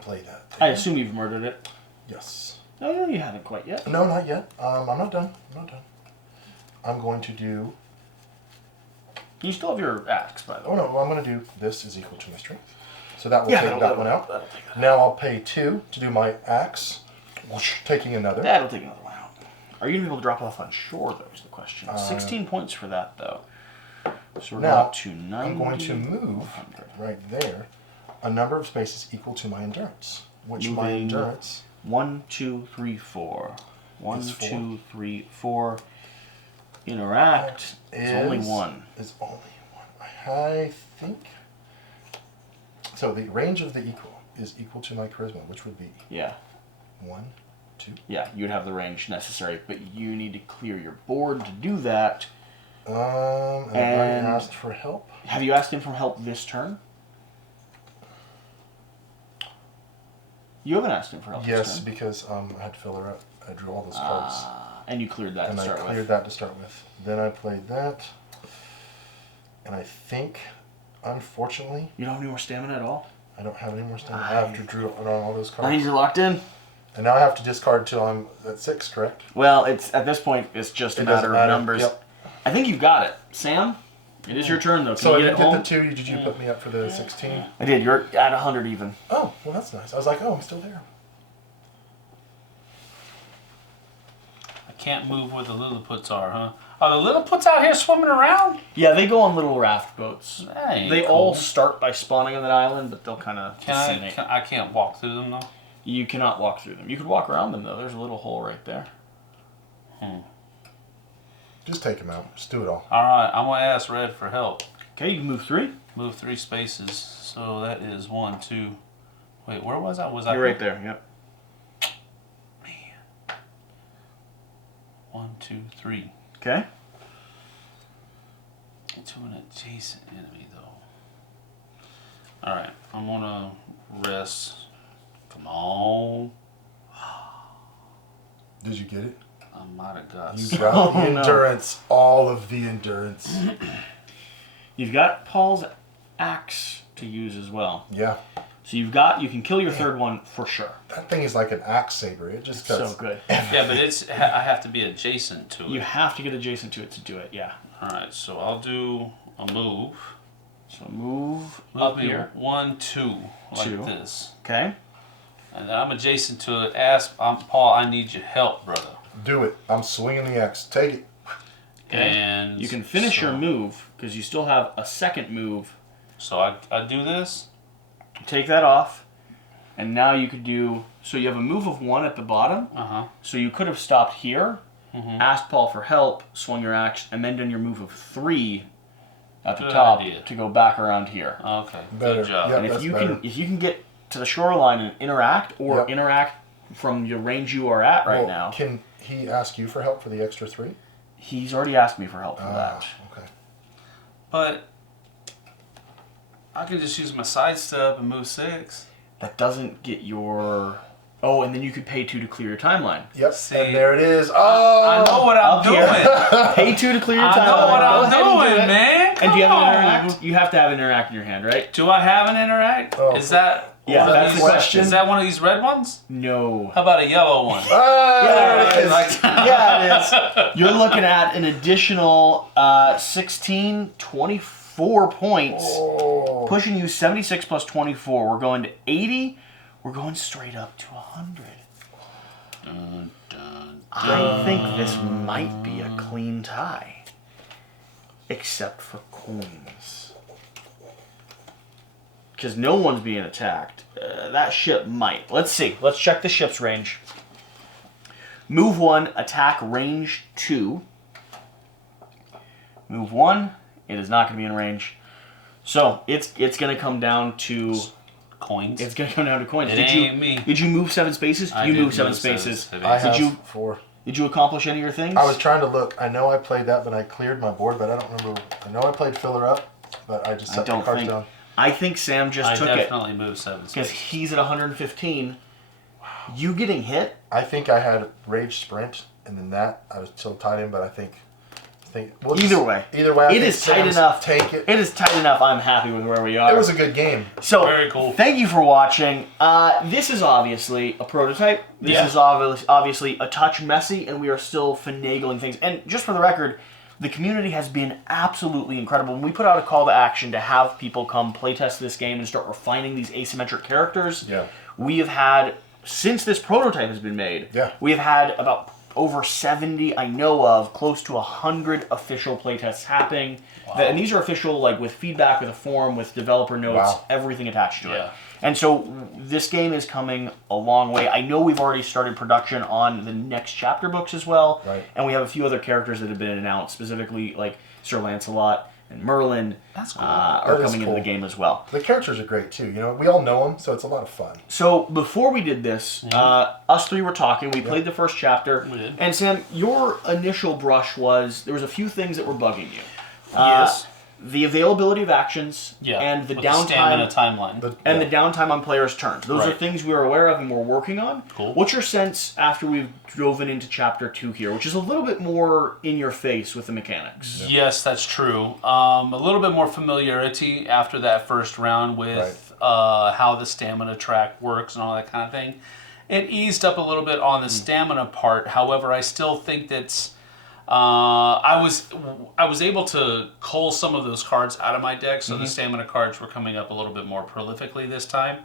Play that. I assume you've murdered it. Yes. No, you haven't quite yet. No, not yet. I'm not done. I'm going to do... You still have your axe, by the way. Oh, no. I'm going to do this is equal to my strength. So that will Yeah, take that one out. That'll take that. Now I'll pay 2 to do my axe. Whoosh, taking another. That'll take another one out. Are you going to be able to drop off on shore, though, is the question. 16 points for that, though. So we're Now, up to 90. I'm going to move 100. right there a number of spaces equal to my endurance. Which my Moving. endurance... 1, 2, 3, 4. 1, is 4. 2, 3, 4. Interact is only 1. Is only 1. I think. So the range of the equal is equal to my charisma, which would be 1, 2. Yeah, you'd have the range necessary, but you need to clear your board to do that. And I've already asked for help. Have you asked him for help this turn? You haven't asked him for help this Yes, turn. because I had to fill her up. I drew all those cards. And you cleared that And to I start cleared with. that to start with. Then I played that. And I think, unfortunately, You don't have any more stamina at all? I don't have any more stamina. I have to draw on all those I think cards. you're locked in. And now I have to discard until I'm at 6, correct? Well, it's at this point, it's just a It doesn't matter of matter. numbers. Yep. I think you've got it. Sam, it is your turn, though. Can So I you did get it home? the 2. Did you put me up for the 16? I did. You're at 100 even. Oh, well, that's nice. I was like, oh, I'm still there. I can't move where the Lilliputs are, huh? Are the Lilliputs out here swimming around? Yeah, they go on little raft boats. That ain't They cool. all start by spawning on that island, but they'll kind of disseminate. I can't walk through them, though? You cannot walk through them. You could walk around them, though. There's a little hole right there. Just take him out. Just do it all. Alright, I'm going to ask Red for help. Okay, you can move 3. Move 3 spaces. So that is 1, 2. Wait, where was I? Was I You're right there, yep. 1, 2, 3. Okay. To an adjacent enemy, though. Alright, I'm going to rest. Come on. Did you get it? I might have got You got the endurance. All of the endurance. You've got Paul's axe to use as well. Yeah. So you can kill your third one for sure. That thing is like an axe saber. It just cuts. So good. Yeah, but I have to be adjacent to it. You have to get adjacent to it to do it, yeah. Alright, so I'll do a move. So move Move up me here. 1, 2, like 2. this. Okay. And then I'm adjacent to it. Ask Paul, I need your help, brother. Do it. I'm swinging the axe. Take it. Okay. And You can finish so, your move because you still have a second move. So I do this. Take that off. And now you could do... So you have a move of 1 at the bottom. Uh-huh. So you could have stopped here, asked Paul for help, swung your axe, and then done your move of 3 at the Good top idea. to go back around here. Okay. Better. Good job. Yep. And if that's you better. can get to the shoreline and interact, or Yep. interact from your range you are at right Well, now, Can he ask you for help for the extra 3? he's already asked me for help for that. Okay. But I can just use my sidestep and move 6. That doesn't get your... Oh, and then you could pay 2 to clear your timeline. Yep. See, and there it is. Oh. I know what I'm Up here. doing. Pay 2 to clear your I timeline. know what Go I'm ahead and do doing, it. man. And do you have an Come on. interact? You have to have an interact in your hand, right? Do I have an interact? Oh. Is that Yeah, one of that's these, the question. Is that one of these red ones? No. How about a yellow one? Ah, there it is. Yeah, it is. You're looking at an additional 24 points, Oh. pushing you 76 plus 24. We're going to 80. We're going straight up to 100. Dun, dun. I think this might be a clean tie. Except for coins. Because no one's being attacked. That ship might. Let's see. Let's check the ship's range. Move 1, attack range 2. Move 1, it is not going to be in range. So, it's going to come down to... Coins. It's going to come down to coins. It Did ain't me. Did you move 7 spaces? I You did moved 7 move 7 spaces. spaces. I have you- 4. Did you accomplish any of your things? I was trying to look. I know I played that, but I cleared my board, but I don't remember. I know I played filler up, but I just set the cards down. I think Sam just I took it. definitely moved 7 Because spaces. he's at 115. You getting hit? I think I had rage sprint, and then that I was still tied in, but I think we'll Either way. Either way, I It think is tight Sam's enough. Take it. It is tight enough. I'm happy with where we are. It was a good game. So, Very cool. Thank you for watching. This is obviously a prototype. This is obviously a touch messy, and we are still finagling things. And just for the record, the community has been absolutely incredible. When we put out a call to action to have people come playtest this game and start refining these asymmetric characters, Yeah. we have had, since this prototype has been made, Yeah. we have had about over 70 I know of, close to 100 official playtests happening. Wow. And these are official, like with feedback, with a forum, with developer notes, everything attached to it. And so this game is coming a long way. I know we've already started production on the next chapter books as well. Right. And we have a few other characters that have been announced, specifically like Sir Lancelot and Merlin are coming into the game as well. The characters are great too. You know, we all know them, so it's a lot of fun. So before we did this, us three were talking. We played the first chapter. We did. And Sam, your initial brush was there was a few things that were bugging you. Yes. The availability of actions and the downtime the timeline the downtime on players' turns. Those are things we are aware of and we're working on. Cool. What's your sense after we've driven into chapter 2 here, which is a little bit more in your face with the mechanics? Yes, that's true. A little bit more familiarity after that first round with how the stamina track works and all that kind of thing. It eased up a little bit on the stamina part. However, I still think that's I was able to cull some of those cards out of my deck, so the stamina cards were coming up a little bit more prolifically this time.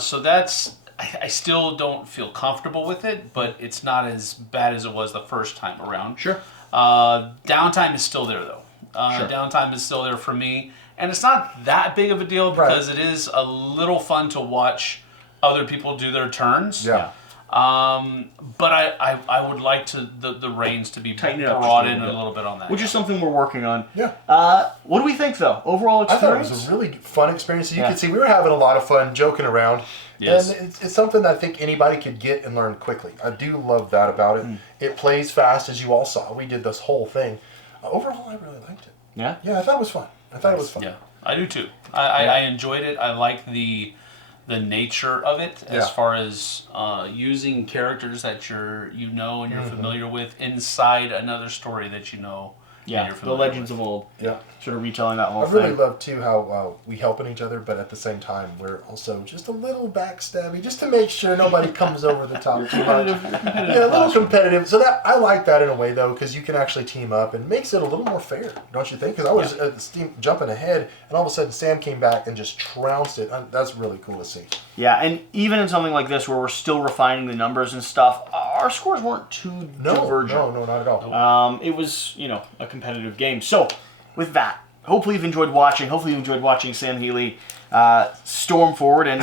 So that's I still don't feel comfortable with it, but it's not as bad as it was the first time around. Sure. Downtime is still there though. Downtime is still there for me, and it's not that big of a deal because it is a little fun to watch other people do their turns. Yeah. But I would like the reins to be brought in a little bit on that. Which is something we're working on. Yeah. What do we think, though? Overall experience? I thought it was a really fun experience. You can see we were having a lot of fun joking around. Yes. And it's something that I think anybody could get and learn quickly. I do love that about it. It plays fast, as you all saw. We did this whole thing. Overall, I really liked it. Yeah? Yeah, I thought it was fun. Yeah, I do too. I enjoyed it. I like the nature of it as far as using characters that you know and you're familiar with inside another story that you know. Yeah, the legends of old. Yeah. Sort of retelling that whole thing. I really love, too, how we helping each other, but at the same time, we're also just a little backstabby, just to make sure nobody comes over the top too much. Yeah, a little competitive. So that I like that in a way, though, because you can actually team up and makes it a little more fair, don't you think? Because I was jumping ahead, and all of a sudden Sam came back and just trounced it. That's really cool to see. Yeah, and even in something like this where we're still refining the numbers and stuff, our scores weren't too divergent. No, not at all. It was, a competitive game. So, with that, hopefully you've enjoyed watching. Hopefully you enjoyed watching Sam Healey storm forward and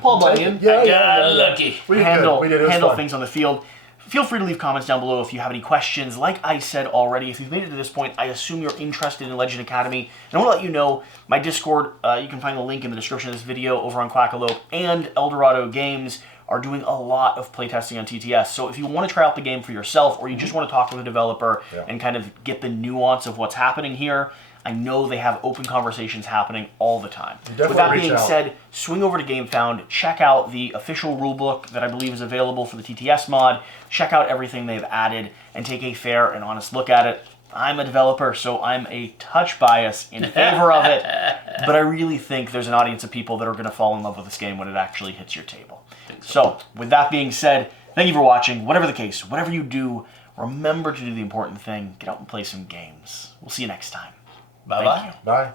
Paul Bunyan lucky. handle things on the field. Feel free to leave comments down below if you have any questions. Like I said already, if you've made it to this point, I assume you're interested in Legend Academy. And I want to let you know, my Discord, you can find the link in the description of this video over on Quackalope, and Eldorado Games are doing a lot of playtesting on TTS. So if you want to try out the game for yourself, or you just want to talk with a developer and kind of get the nuance of what's happening here, I know they have open conversations happening all the time. With that being said, swing over to GameFound, check out the official rulebook that I believe is available for the TTS mod, check out everything they've added, and take a fair and honest look at it. I'm a developer, so I'm a touch biased in favor of it, but I really think there's an audience of people that are going to fall in love with this game when it actually hits your table. So, with that being said, thank you for watching. Whatever the case, whatever you do, remember to do the important thing. Get out and play some games. We'll see you next time. Bye-bye. Bye.